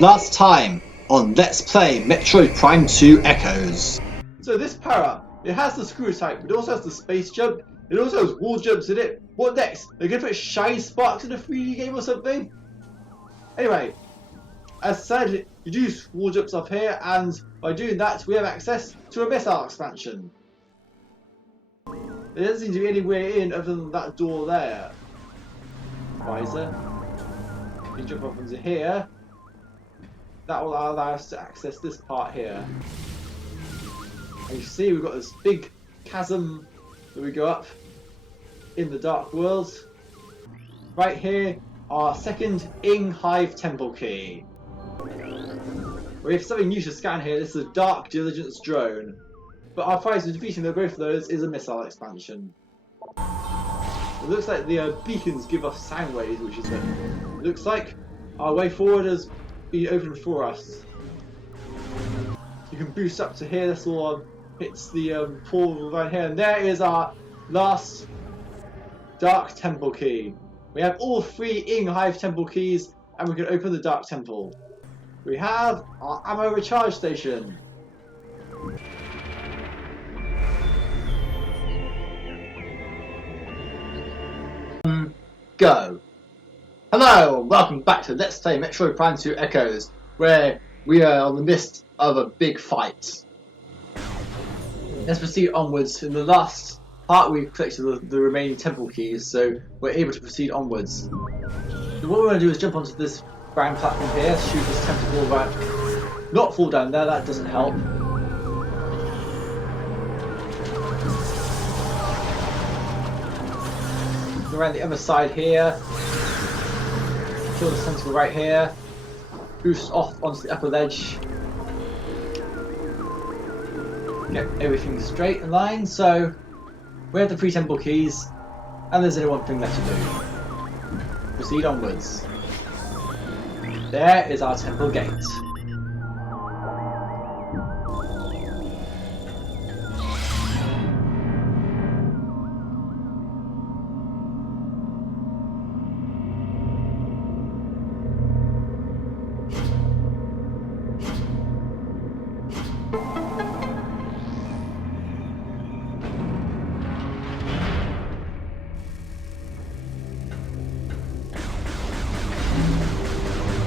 Last time on Let's Play Metroid Prime 2 Echoes. So this para, it has the screw type, but it also has the space jump, it also has wall jumps in it. What next? They're gonna put shiny sparks in a 3D game or something? Anyway, as said, you do wall jumps up here, and by doing that we have access to a missile expansion. There doesn't seem to be any way in other than that door there. Visor. You jump up into here. That will allow us to access this part here. And you see we've got this big chasm that we go up in the Dark World. Right here, our second Ing Hive Temple key. We have something new to scan here. This is a Dark Diligence drone. But our prize for defeating both of those is a missile expansion. It looks like the beacons give off sound waves, which is good. It looks like our way forward has been opened for us. You can boost up to here. This all hits the portal right here, and there is our last Dark Temple key. We have all three Ing Hive Temple keys, and we can open the Dark Temple. We have our ammo recharge station. Go! Hello and welcome back to Let's Play Metroid Prime 2 Echoes, where we are in the midst of a big fight. Let's proceed onwards. In the last part we collected the remaining temple keys, so we're able to proceed onwards. So what we're going to do is jump onto this ground platform here, shoot this tentacle back. Not fall down there, that doesn't help. Around the other side here, kill the tentacle right here, boost off onto the upper ledge, get everything straight in line. So we have the 3 temple keys, and there's only one thing left to do. Proceed onwards. There is our temple gate.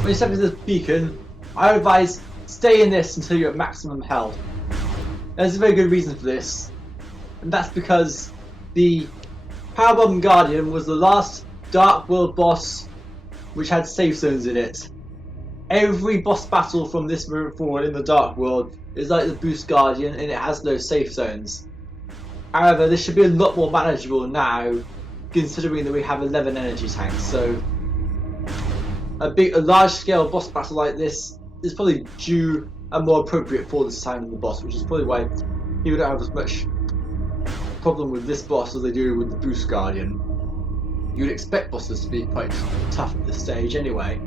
When you step into this beacon, I advise stay in this until you're at maximum health. There's a very good reason for this, and that's because the Powerbomb Guardian was the last Dark World boss which had save zones in it. Every boss battle from this moment forward in the Dark World is like the Boost Guardian, and it has no safe zones. However, this should be a lot more manageable now, considering that we have 11 energy tanks. So a large scale boss battle like this is probably due and more appropriate for this time in the boss, which is probably why people don't have as much problem with this boss as they do with the Boost Guardian. You'd expect bosses to be quite tough at this stage anyway.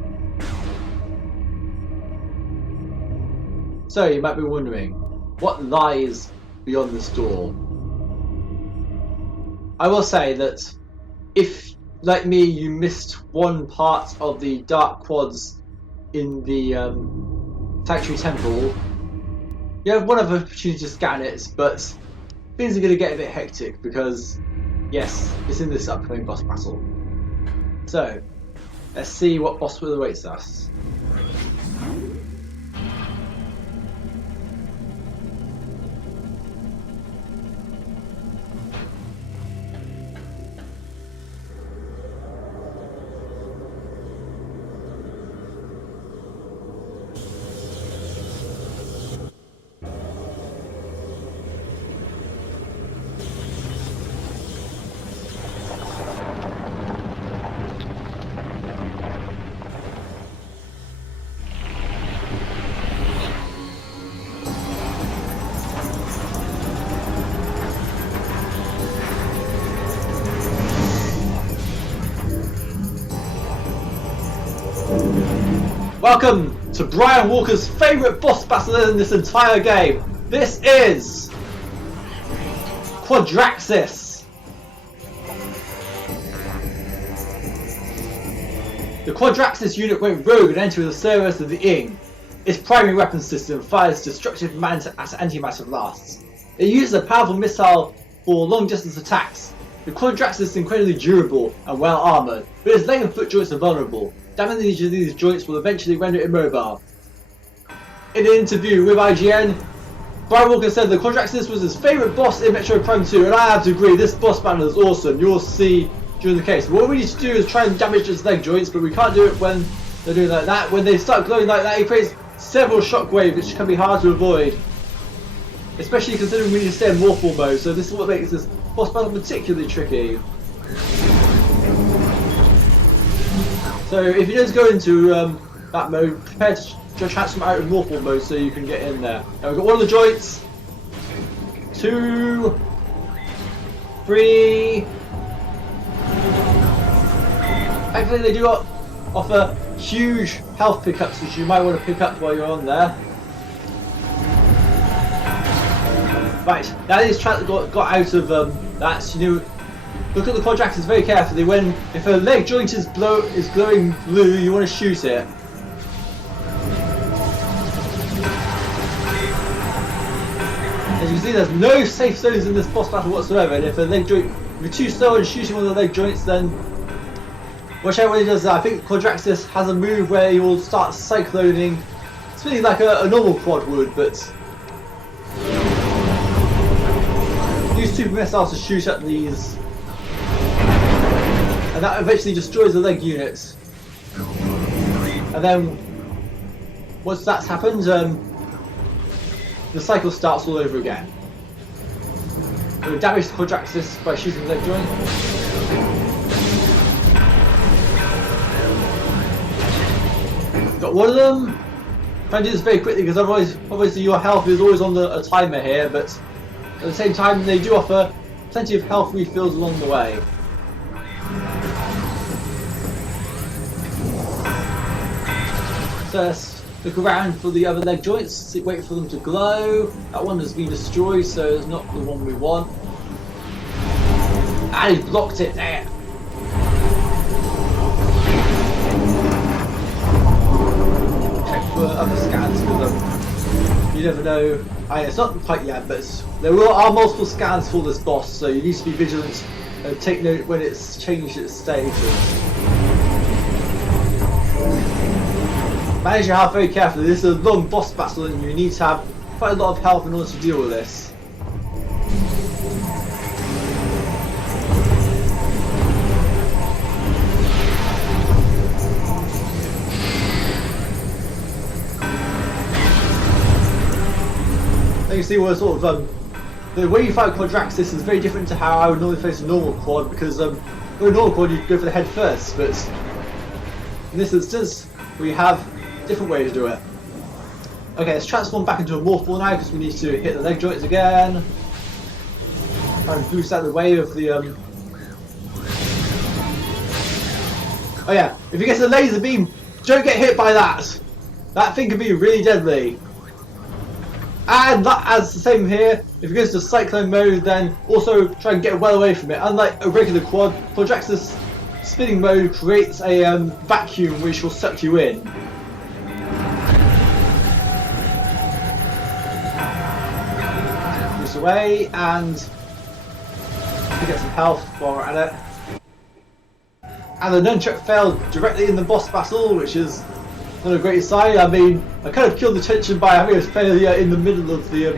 So you might be wondering, what lies beyond this door? I will say that if, like me, you missed one part of the Dark Quads in the Factory Temple, you have one other opportunity to scan it, but things are going to get a bit hectic because, yes, it's in this upcoming boss battle. So, let's see what boss awaits us. Welcome to Brian Walker's favourite boss battle in this entire game. This is Quadraxis. The Quadraxis unit went rogue and entered the service of the Ing. Its primary weapon system fires destructive antimatter blasts. It uses a powerful missile for long-distance attacks. The Quadraxis is incredibly durable and well-armoured, but its leg and foot joints are vulnerable. Damage to these joints will eventually render it immobile. In an interview with IGN, Brian Walker said the Quadraxis was his favourite boss in Metroid Prime 2, and I have to agree, this boss battle is awesome. You'll see during the case. What we need to do is try and damage its leg joints, but we can't do it when they're doing like that. When they start glowing like that, it creates several shockwaves, which can be hard to avoid. Especially considering we need to stay in morphle mode, so this is what makes this boss battle particularly tricky. So if you just go into that mode, prepare to transform out of morphle mode so you can get in there. Now we've got one of the joints, 2, 3. Thankfully they do offer huge health pickups, which you might want to pick up while you're on there. Right, now that he's got out of that, you know, look at the Quadraxis very carefully. If a leg joint is glowing blue, you want to shoot it. As you can see, there's no safe zones in this boss battle whatsoever, and if a leg joint, if you're too slow in shooting one of the leg joints, then watch out when he does that. I think Quadraxis has a move where he will start cycloning, spinning like a normal quad would, but use super missiles to shoot at these, and that eventually destroys the leg units. And then once that's happened, the cycle starts all over again. We damage the Quadraxis by shooting the leg joint. Got one of them. Try and do this very quickly because otherwise, obviously, your health is always on a timer here, but at the same time, they do offer plenty of health refills along the way. So let's look around for the other leg joints, wait for them to glow. That one has been destroyed, so it's not the one we want. And he blocked it there. Check for other scans for them. You never know. It's not quite yet, but there are multiple scans for this boss, so you need to be vigilant and take note when it's changed its status. Manage your health very carefully. This is a long boss battle and you need to have quite a lot of health in order to deal with this. You see what sort of the way you fight Quadraxis is very different to how I would normally face a normal quad, because with a normal quad you go for the head first, but in this instance we have a different way to do it. Okay, let's transform back into a morphle now because we need to hit the leg joints again. Try and boost out the way of the Oh yeah, if you get a laser beam, don't get hit by that! That thing can be really deadly. And that as the same here, if it goes to cyclone mode, then also try and get well away from it. Unlike a regular quad, Quadraxis spinning mode creates a vacuum which will suck you in. This away, and we get some health while we're at it. And the nunchuck failed directly in the boss battle, which is not a great sign. I mean, I kind of killed the tension by having a failure in the middle of the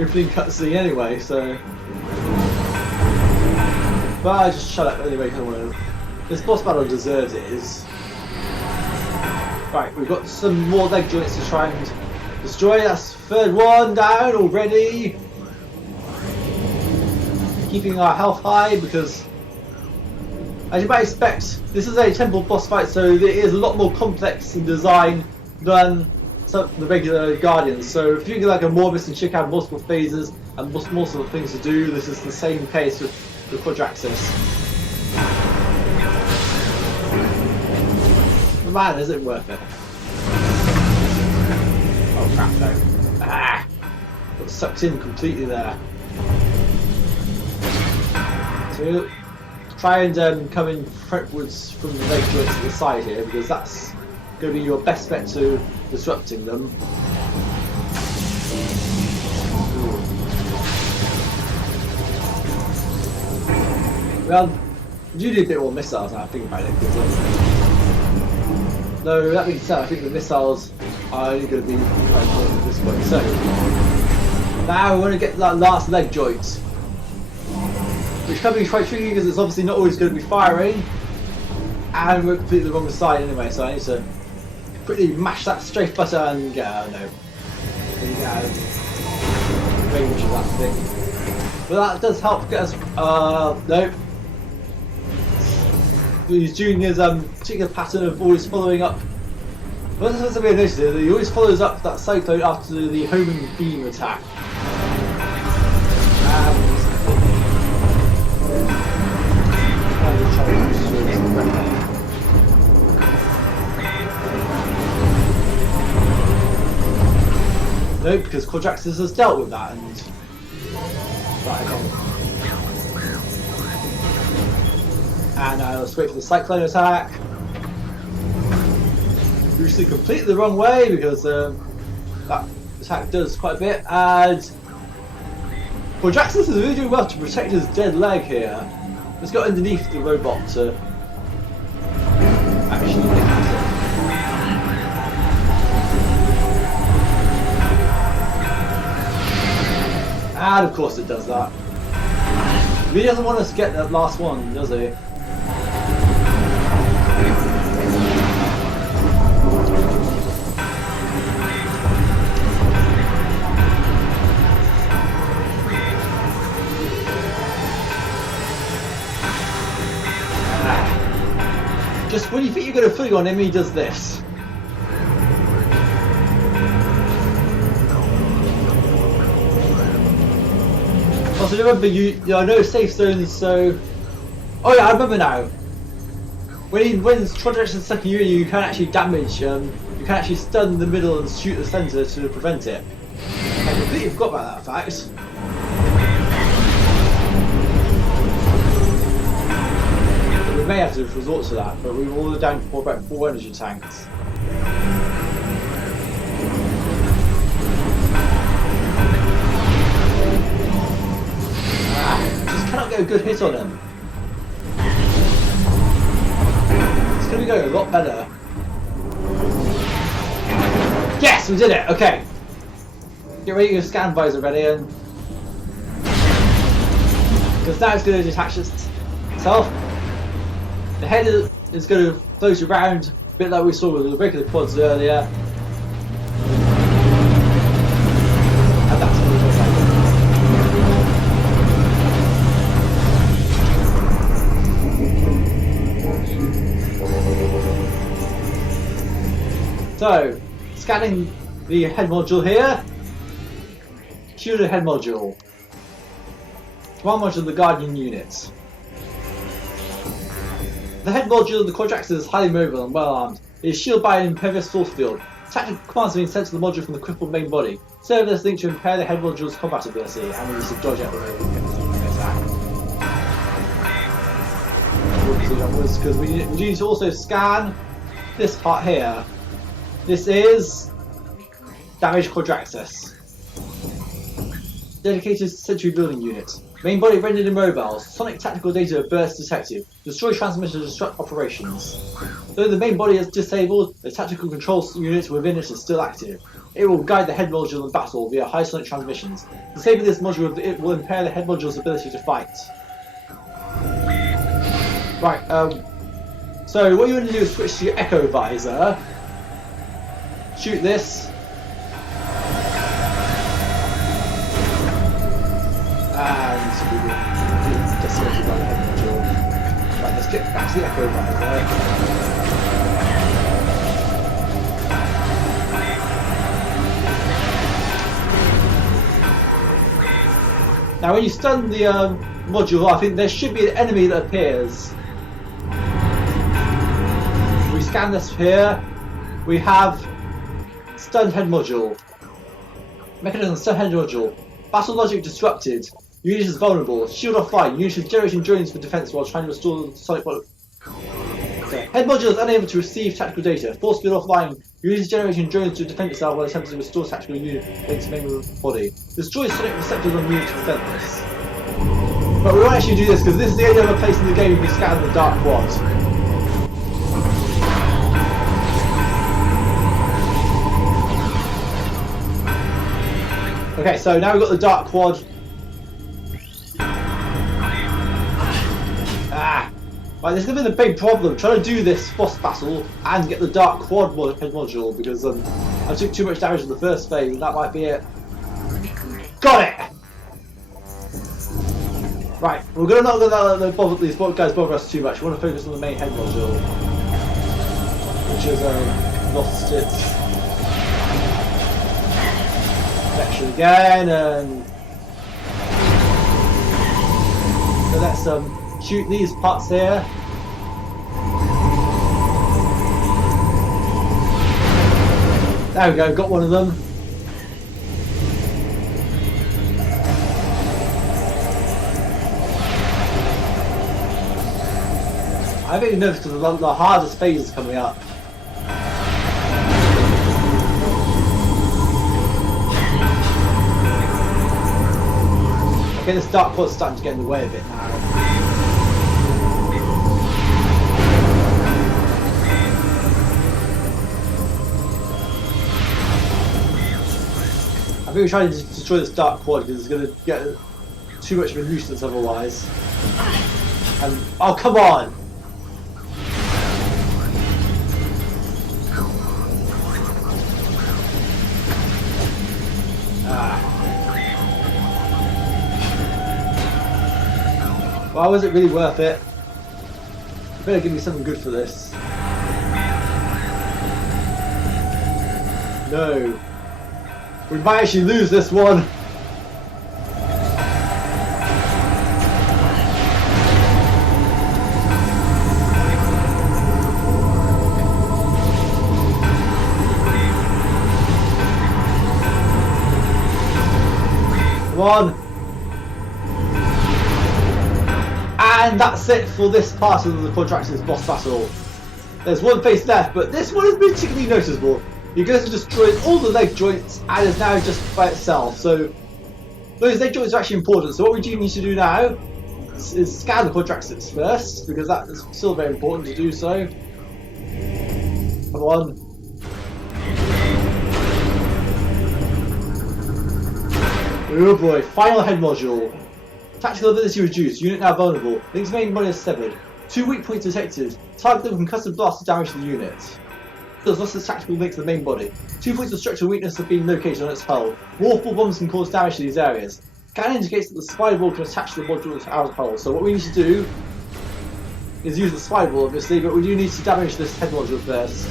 opening cutscene anyway, so. But I just shut up anyway because I want to. This boss battle deserves it. Right, we've got some more leg joints to try and destroy. That's third one down already. Keeping our health high because, as you might expect, this is a temple boss fight, so it is a lot more complex in design than some of the regular Guardians. So if you get like a Morbus and Chick have multiple phases and multiple things to do, this is the same case with the Quadraxis. But man, is it worth it? Oh crap no. Ah! Got sucked in completely there. So, try and come in frontwards from the leg joints to the side here, because that's going to be your best bet to disrupting them. Well, you need a bit more missiles now, I think about it. Though that being said, I think the missiles are only going to be quite important at this point. So, now we want to get that last leg joint. Which can be quite tricky because it's obviously not always going to be firing. And we're completely the wrong side anyway, so I need to quickly mash that strafe button and get out of range of that thing. But that does help get us, nope. He's doing his particular pattern of always following up. Well, that's something I noticed here, he always follows up that cyclone after the homing beam attack. No, because Quadraxis has dealt with that and... Right, okay. And now let's wait for the cyclone attack. Usually completely the wrong way because that attack does quite a bit, and Quadraxis is really doing well to protect his dead leg here. Let's go underneath the robot to actually get at it. And of course it does that. He doesn't want us to get that last one, does he? Just when you think you're going to fling on him, he does this. Also, remember, I know safe zones, so... Oh yeah, I remember now. When Quadraxis is sucking you can actually damage, you can actually stun the middle and shoot the centre to prevent it. I completely forgot about that fact. We may have to resort to that, but we were all down for about 4 energy tanks. Just cannot get a good hit on him. It's going to be going a lot better. Yes, we did it! Okay. Get ready, your scan visor ready, and... because now it's going to detach itself. The head is going to float around, a bit like we saw with the regular quads earlier. And that's what it looks like. So, scanning the head module here. Cue the head module. Command module of the Guardian units. The head module of the Quadraxis is highly mobile and well armed. It is shielded by an impervious force field. Tactical commands are being sent to the module from the crippled main body. Serve this link to impair the head module's combat ability and release a dodge out the way of the attack. Because we need to also scan this part here. This is damaged Quadraxis. Dedicated sentry building unit. Main body rendered immobile. Sonic tactical data burst detected. Destroy transmission to disrupt operations. Though the main body is disabled, the tactical control unit within it is still active. It will guide the head module in battle via high sonic transmissions. Disabling this module it will impair the head module's ability to fight. Right, so what you want to do is switch to your Echo Visor. Shoot this. And we will decimated by the head module. Right, let's get back to the Echo Visor. Now when you stun the module, I think there should be an enemy that appears. We scan this here. We have stunned head module. Mechanism stunned head module. Battle logic disrupted. Unit is vulnerable. Shield offline. Unit is generating drones for defense while trying to restore the sonic module. Okay. Head module is unable to receive tactical data. Force field offline. Unit is generating drones to defend itself while attempting to restore tactical unit into main body. Destroy sonic receptors on unit to prevent this. But we won't actually do this because this is the only other place in the game you can scan the Dark Quad. Okay, so now we've got the Dark Quad. Right, this has been a big problem, trying to do this boss battle and get the Dark Quad head module, because I took too much damage in the first phase, and that might be it. Got it! Right, we're going to not let these guys bother us too much, we want to focus on the main head module, which is lost its connection again, and so let's shoot these parts here. There we go, got one of them. I think you noticed because the hardest phase is coming up. Okay, this Dark Quad's starting to get in the way a bit now. I think we're trying to destroy this Dark Quad because it's going to get too much of a nuisance otherwise. And oh, come on! Well, was it really worth it? You better give me something good for this. No. We might actually lose this one. Come on. And that's it for this part of the Quadraxis boss battle. There's one phase left, but this one is particularly noticeable. You're going to destroy all the leg joints and is now just by itself. So those leg joints are actually important. So what we do need to do now is scan the Quadraxis first, because that is still very important to do so. Come on. Oh boy, final head module. Tactical ability reduced, unit now vulnerable. Link's main body is severed. 2 weak points detected. Target them with concussive blast to damage the unit. Does lost its tactical link to the main body. 2 points of structural weakness have been located on its hull. Warpable bombs can cause damage to these areas. Scan indicates that the spider ball can attach to the module to our hull. So what we need to do is use the spider ball, obviously, but we do need to damage this head module first.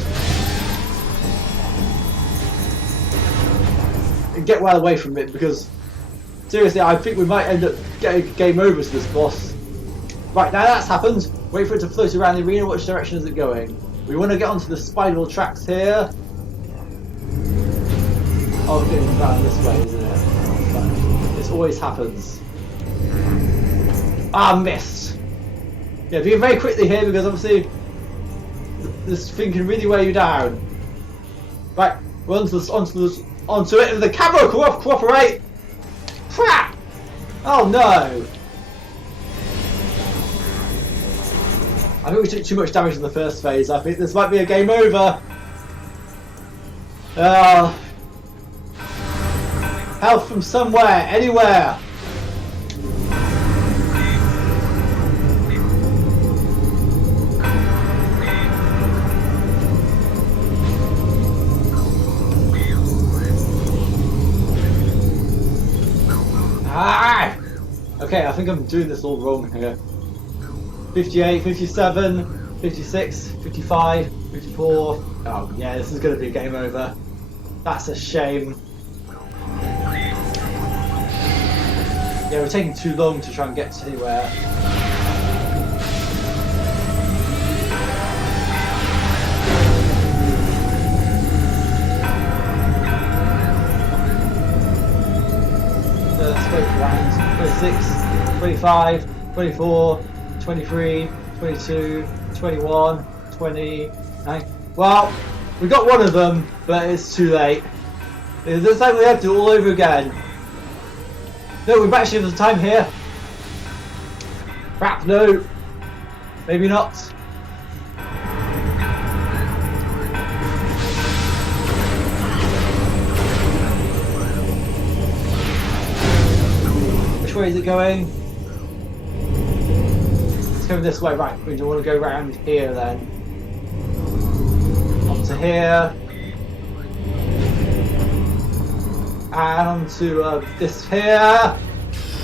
And get well away from it, because seriously, I think we might end up getting game over to this boss. Right, now that's happened. Wait for it to float around the arena. Which direction is it going? We want to get onto the spiral tracks here. Oh, we're getting around this way, isn't it? This always happens. Ah, missed. Yeah, be very quickly here, because obviously this thing can really wear you down. Right, we're onto it. The camera cooperate. Crap! Oh no! I think we took too much damage in the first phase. I think this might be a game over. Help from somewhere, anywhere. Ah! Okay, I think I'm doing this all wrong here. 58, 57, 56, 55, 54. Oh yeah, this is going to be a game over. That's a shame. Yeah, we're taking too long to try and get anywhere. Let's wait for that. 26, 25, 24, 23, 22, 21, 29. Well, we got one of them, but it's too late. It looks like we have to do it all over again. No, we've actually have the time here. Crap, no. Maybe not. Which way is it going? It's going this way, right. We want to go around here then. Up to here. And onto this here.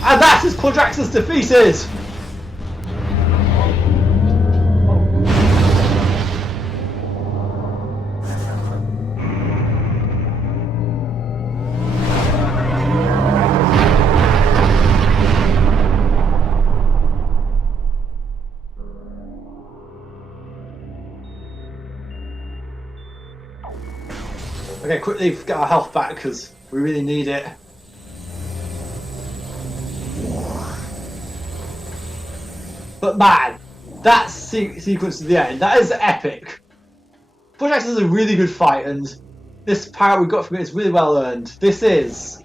And that is Quadraxis defeated! Okay, quickly get our health back because we really need it. But man, that sequence at the end, that is epic. Quadraxis is a really good fight, and this power we got from it is really well earned. This is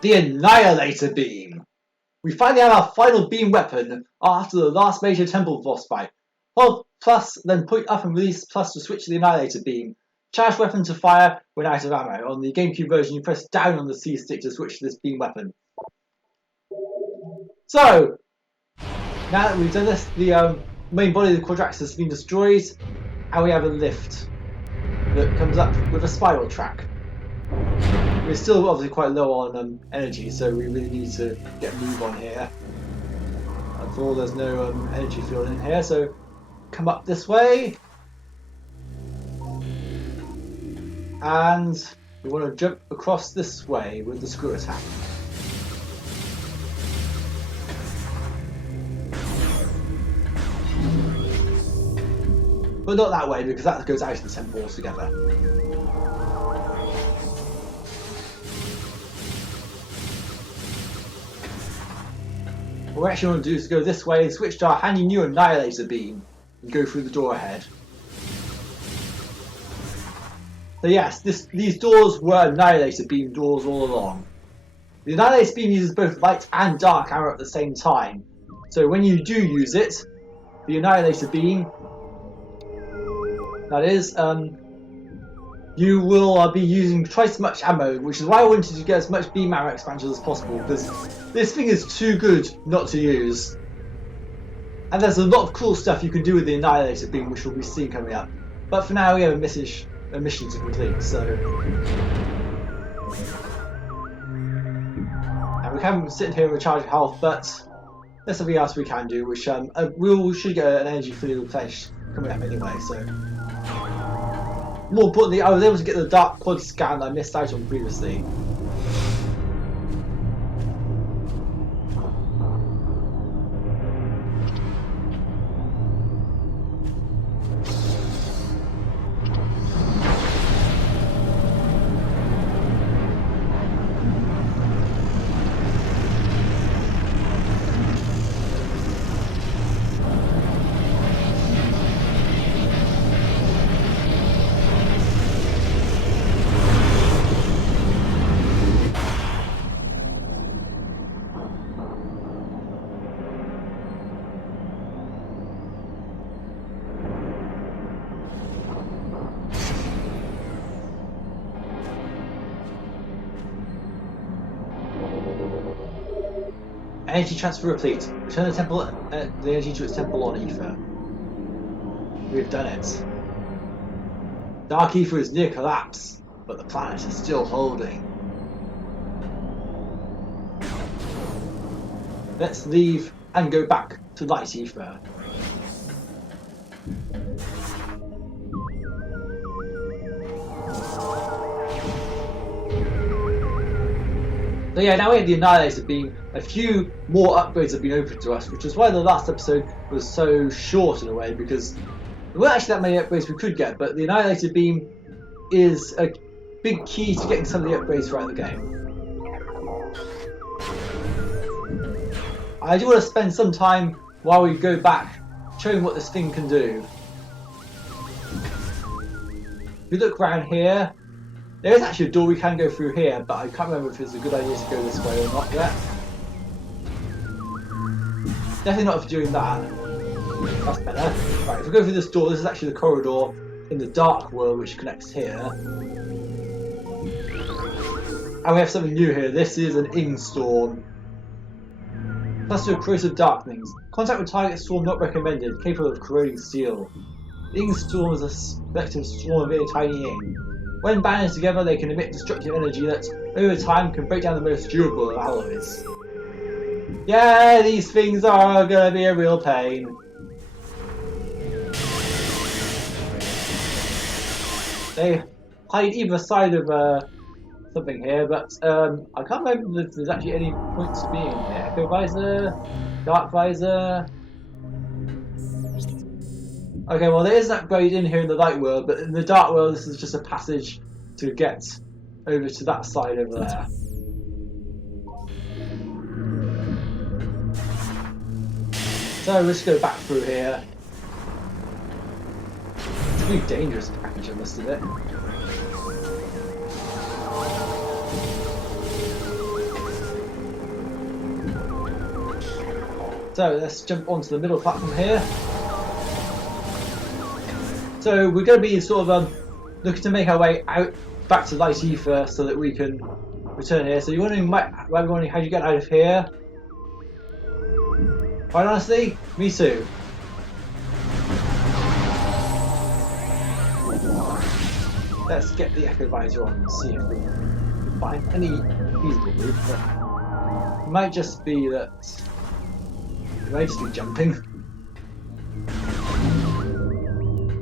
the Annihilator Beam. We finally have our final beam weapon after the last major temple boss fight. Hold plus, then point up and release plus to switch to the Annihilator Beam. Charge weapon to fire when out of ammo. On the GameCube version, you press down on the C stick to switch to this beam weapon. So, now that we've done this, the main body of the Quadraxis has been destroyed, and we have a lift that comes up with a spiral track. We're still obviously quite low on energy, so we really need to get a move on here. And for all, there's no energy field in here, so come up this way. And we want to jump across this way with the screw attack. But not that way, because that goes out of the temple altogether. What we actually want to do is go this way and switch to our handy new Annihilator Beam and go through the door ahead. So yes, these doors were Annihilator Beam doors all along. The Annihilator Beam uses both light and dark arrow at the same time. So when you do use it, the Annihilator Beam, that is, you will be using twice as much ammo, which is why I wanted to get as much beam arrow expansion as possible, because this thing is too good not to use. And there's a lot of cool stuff you can do with the Annihilator Beam, which we'll be seeing coming up. But for now, we have a mission to complete, so... And we can sit here and recharge health, but there's something else we can do, which we should get an energy fully replenished coming up anyway, so... More importantly, I was able to get the dark quad scan that I missed out on previously. Energy transfer replete. Return the energy to its temple on Aether. We've done it. Dark Aether is near collapse, but the planet is still holding. Let's leave and go back to Light Aether. So But yeah, now we have the Annihilator Beam. A few more upgrades have been opened to us, which is why the last episode was so short in a way, because there weren't actually that many upgrades we could get, but the Annihilator Beam is a big key to getting some of the upgrades throughout the game. I do want to spend some time while we go back showing what this thing can do. If you look around here, there is actually a door we can go through here, but I can't remember if it's a good idea to go this way or not yet. Definitely not if you're doing that. That's better. Right, if we go through this door, this is actually the corridor in the Dark World which connects here. And we have something new here. This is an Ing Storm. Cluster of corrosive darklings. Contact with target storm not recommended, capable of corroding steel. The Ing Storm is a selective swarm of very tiny Ing. When banded together, they can emit destructive energy that, over time, can break down the most durable of alloys. Yeah, these things are gonna be a real pain. They hide either side of something here, but I can't remember if there's actually any points to being here. Echo Visor, Dark Visor. Okay, well there is an upgrade in here in the Light World, but in the Dark World this is just a passage to get over to that side over there. So let's go back through here. It's a really dangerous package, I must admit. So let's jump onto the middle platform here. So we're going to be sort of looking to make our way out back to Light Aether so that we can return here. So you're wondering, how you get out of here? Quite honestly, me too. Let's get the Echo Visor on and see if we can find any feasible route. But it might just be that. It might just be jumping.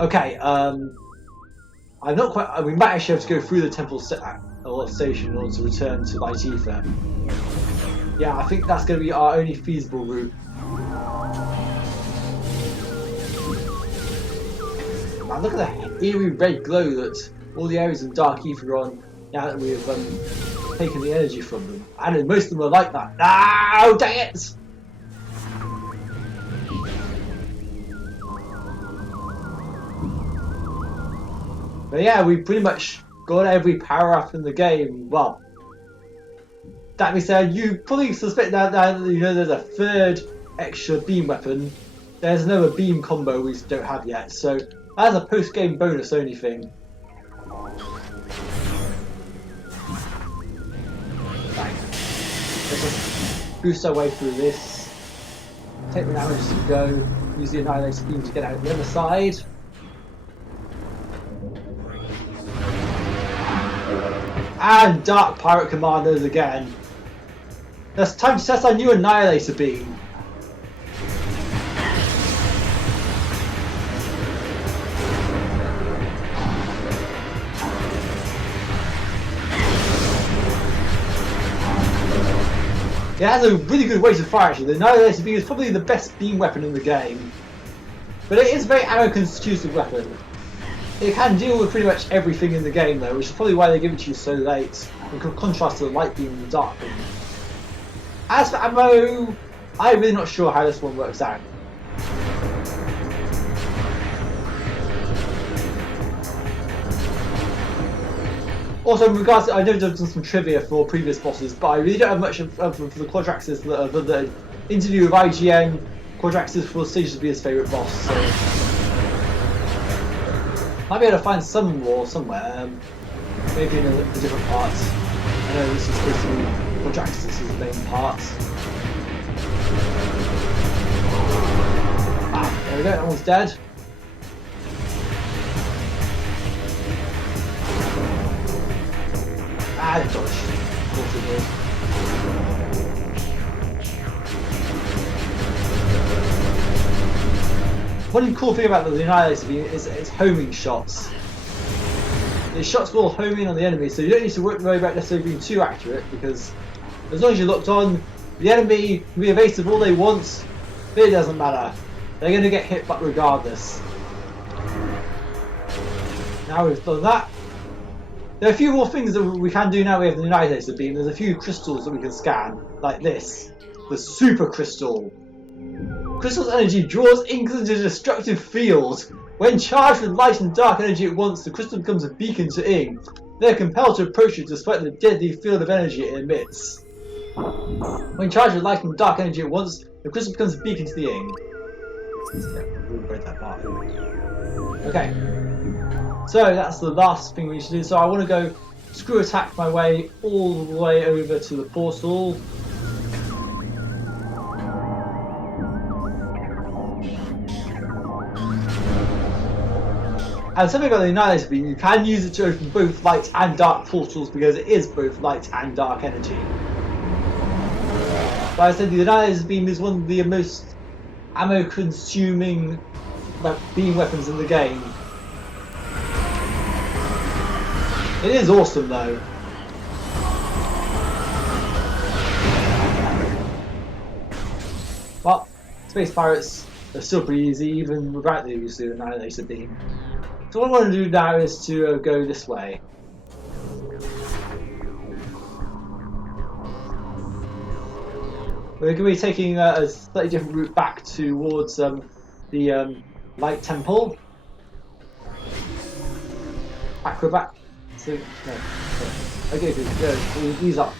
Okay, I'm not quite. We might actually have to go through the temple station in order to return to Light Aether. Yeah, I think that's going to be our only feasible route. Man, look at the eerie red glow that all the areas in Dark Aether are on now that we have taken the energy from them. And most of them are like that. No, dang it! But yeah, we pretty much got every power up in the game. Well, that being said, you probably suspect that you know there's a third extra beam weapon. There's another beam combo we don't have yet, so that's a post-game bonus only thing. Right. Let's just boost our way through this. Take the damage as we go. Use the Annihilator Beam to get out the other side. And Dark Pirate Commandos again. It's time to test our new Annihilator Beam. It has a really good way to fire actually. The Annihilator Beam is probably the best beam weapon in the game. But it is a very ammo-constitutive weapon. It can deal with pretty much everything in the game though, which is probably why they give it to you so late, in contrast to the light beam and the dark beam. As for ammo, I'm really not sure how this one works out. Also, in regards to, I know I've done some trivia for previous bosses, but I really don't have much of for the Quadraxis other than interview with IGN. Quadraxis will stage to be his favourite boss, so might be able to find some more somewhere, maybe in a different part. I know this is supposed to be Quadraxis' main part. Ah, there we go, that one's dead. Ah, dodge. Of course it did. One cool thing about the Annihilator Beam is its homing shots. The shots will home in on the enemy, so you don't need to worry about necessarily being too accurate because As long as you're locked on, the enemy can be evasive all they want, but it doesn't matter. They're going to get hit but regardless. Now we've done that. There are a few more things that we can do now we have the Annihilator Beam. There's a few crystals that we can scan, like this. The Super Crystal. Crystal's energy draws ink into a destructive field. When charged with light and dark energy at once, the crystal becomes a beacon to ink. They're compelled to approach it despite the deadly field of energy it emits. When charged with light and dark energy at once, the crystal becomes a beacon to the ink. We'll break that part. Okay. So that's the last thing we should do. So I want to go screw attack my way all the way over to the portal. And something about the Annihilator Beam, you can use it to open both light and dark portals because it is both light and dark energy. But I said the Annihilator Beam is one of the most ammo consuming beam weapons in the game. It is awesome though. Well, Space Pirates are still pretty easy even without the use of the Annihilator Beam. So what I want to do now is to go this way. We're going to be taking a slightly different route back towards the Light Temple. Acrobat. So, no. Okay, good. These up.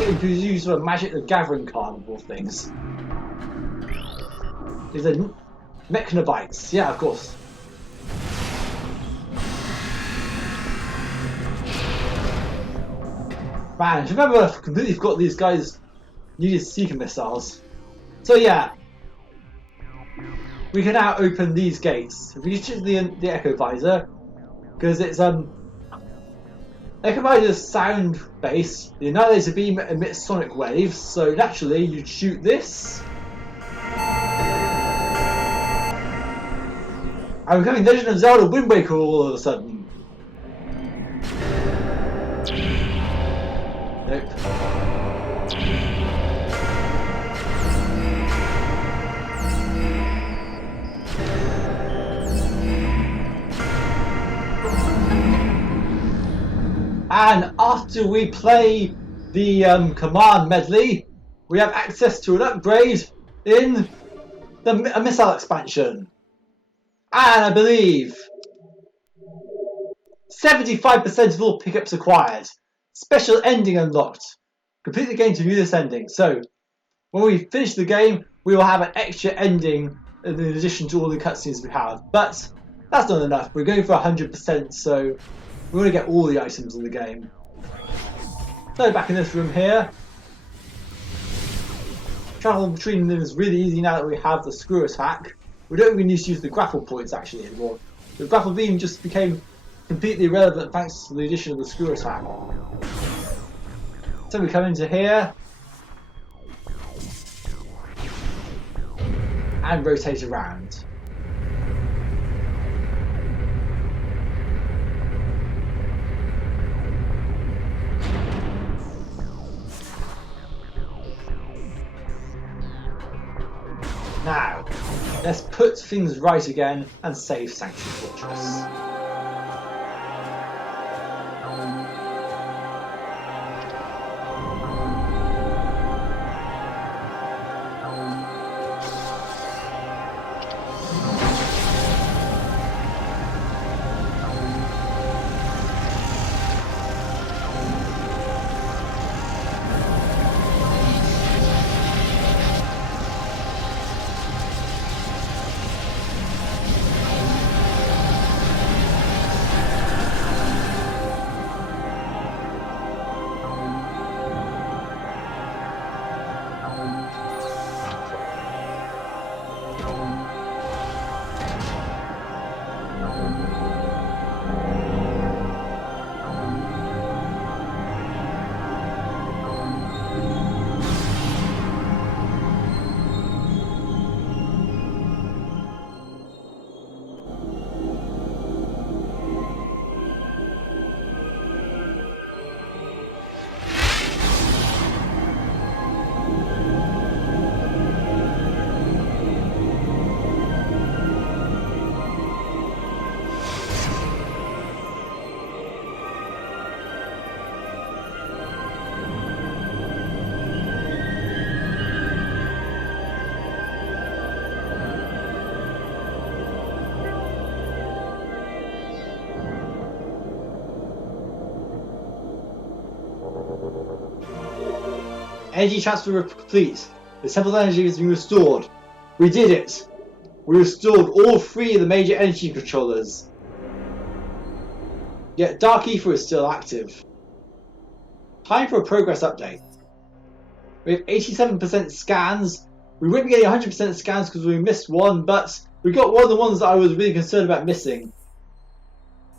You can use sort of Magic the Gathering card of all things. These are Mechanobites, yeah, of course. Man, remember I've completely forgot these guys needed Seeker missiles. So yeah, we can now open these gates. If we choose the Echo Visor, because it's Echo Visor's sound base, the Annihilator Beam emits sonic waves, so naturally you'd shoot this. I'm becoming Legend of Zelda Wind Waker all of a sudden. Nope. And after we play the command medley, we have access to an upgrade in a missile expansion. And I believe 75% of all pickups acquired. Special ending unlocked. Complete the game to view this ending. So, when we finish the game, we will have an extra ending in addition to all the cutscenes we have. But that's not enough. We're going for 100%, so we want to get all the items in the game. So, back in this room here. Travel between them is really easy now that we have the screw attack. We don't even need to use the grapple points actually anymore. The grapple beam just became completely irrelevant thanks to the addition of the screw attack. So we come into here and rotate around. Now, let's put things right again and save Sanctuary Fortress. Energy transfer complete. The temple's energy has been restored. We did it! We restored all 3 of the major energy controllers. Yet Dark Aether is still active. Time for a progress update. We have 87% scans. We wouldn't be getting 100% scans because we missed one, but we got one of the ones that I was really concerned about missing.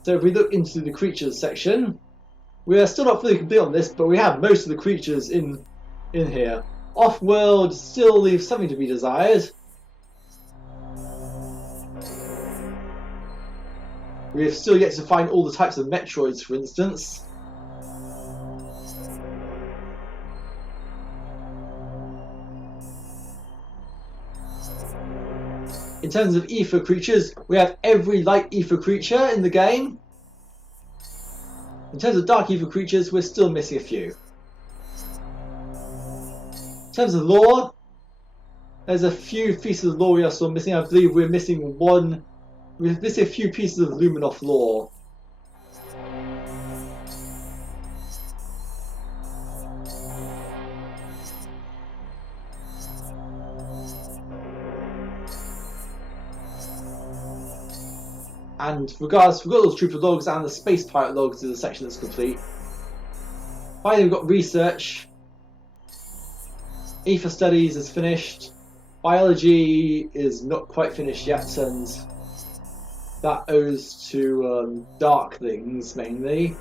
So if we look into the creatures section, we are still not fully complete on this, but we have most of the creatures in here. Off-world still leaves something to be desired. We have still yet to find all the types of Metroids, for instance. In terms of ether creatures, we have every light ether creature in the game. In terms of dark ether creatures, we're still missing a few. In terms of lore, there's a few pieces of lore we are still missing. I believe we're missing one. We're missing a few pieces of Luminoth lore. And regardless, we've got those trooper logs and the space pirate logs is the section that's complete. Finally, we've got research. Ether studies is finished. Biology is not quite finished yet, and that owes to dark things mainly.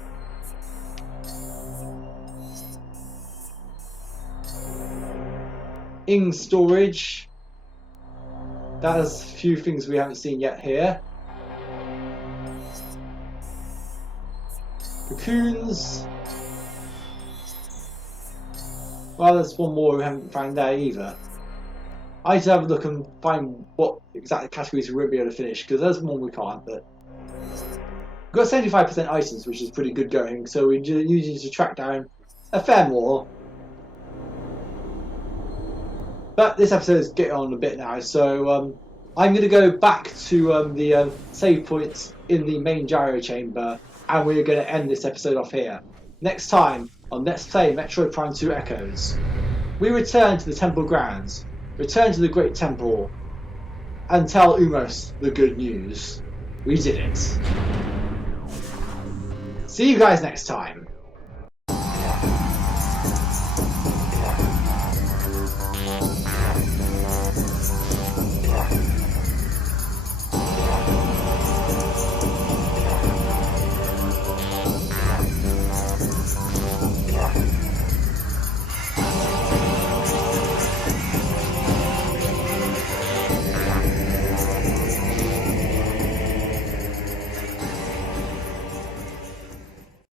Ing storage. That has a few things we haven't seen yet here. Cocoons. Well, there's one more we haven't found there either. I need to have a look and find what exact categories we won't be able to finish, because there's one we can't, but we've got 75% items, which is pretty good going, so we usually need to track down a fair more. But this episode is getting on a bit now, so I'm going to go back to the save points in the main gyro chamber, and we're going to end this episode off here. Next time on Let's Play Metroid Prime 2 Echoes, we return to the temple grounds, return to the Great Temple, and tell Umos the good news. We did it. See you guys next time.